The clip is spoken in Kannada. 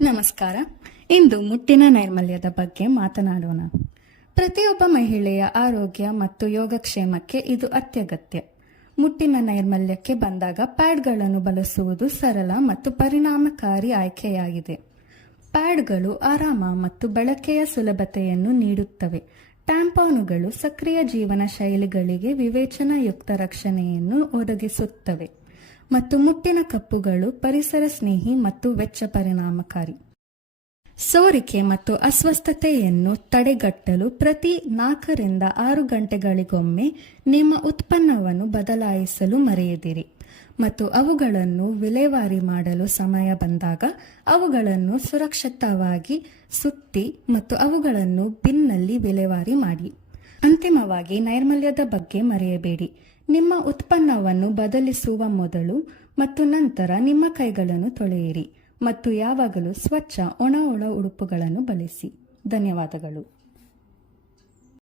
ನಮಸ್ಕಾರ. ಇಂದು ಮುಟ್ಟಿನ ನೈರ್ಮಲ್ಯದ ಬಗ್ಗೆ ಮಾತನಾಡೋಣ. ಪ್ರತಿಯೊಬ್ಬ ಮಹಿಳೆಯ ಆರೋಗ್ಯ ಮತ್ತು ಯೋಗಕ್ಷೇಮಕ್ಕೆ ಇದು ಅತ್ಯಗತ್ಯ. ಮುಟ್ಟಿನ ನೈರ್ಮಲ್ಯಕ್ಕೆ ಬಂದಾಗ ಪ್ಯಾಡ್ಗಳನ್ನು ಬಳಸುವುದು ಸರಳ ಮತ್ತು ಪರಿಣಾಮಕಾರಿ ಆಯ್ಕೆಯಾಗಿದೆ. ಪ್ಯಾಡ್ಗಳು ಆರಾಮ ಮತ್ತು ಬಳಕೆಯ ಸುಲಭತೆಯನ್ನು ನೀಡುತ್ತವೆ. ಟ್ಯಾಂಪಾನುಗಳು ಸಕ್ರಿಯ ಜೀವನ ಶೈಲಿಗಳಿಗೆ ವಿವೇಚನಾಯುಕ್ತ ರಕ್ಷಣೆಯನ್ನು ಒದಗಿಸುತ್ತವೆ ಮತ್ತು ಮುಟ್ಟಿನ ಕಪ್ಪುಗಳು ಪರಿಸರ ಸ್ನೇಹಿ ಮತ್ತು ವೆಚ್ಚ ಪರಿಣಾಮಕಾರಿ. ಸೋರಿಕೆ ಮತ್ತು ಅಸ್ವಸ್ಥತೆಯನ್ನು ತಡೆಗಟ್ಟಲು ಪ್ರತಿ 4 ರಿಂದ 6 ಗಂಟೆಗಳಿಗೊಮ್ಮೆ ನಿಮ್ಮ ಉತ್ಪನ್ನವನ್ನು ಬದಲಾಯಿಸಲು ಮರೆಯದಿರಿ ಮತ್ತು ಅವುಗಳನ್ನು ವಿಲೇವಾರಿ ಮಾಡಲು ಸಮಯ ಬಂದಾಗ ಅವುಗಳನ್ನು ಸುರಕ್ಷಿತವಾಗಿ ಸುತ್ತಿ ಮತ್ತು ಅವುಗಳನ್ನು ಬಿನ್ನಲ್ಲಿ ವಿಲೇವಾರಿ ಮಾಡಿ. ಅಂತಿಮವಾಗಿ, ನೈರ್ಮಲ್ಯದ ಬಗ್ಗೆ ಮರೆಯಬೇಡಿ. ನಿಮ್ಮ ಉತ್ಪನ್ನವನ್ನು ಬದಲಿಸುವ ಮೊದಲು ಮತ್ತು ನಂತರ ನಿಮ್ಮ ಕೈಗಳನ್ನು ತೊಳೆಯಿರಿ ಮತ್ತು ಯಾವಾಗಲೂ ಸ್ವಚ್ಛ ಒಣ ಉಡುಪುಗಳನ್ನು ಬಳಸಿ. ಧನ್ಯವಾದಗಳು.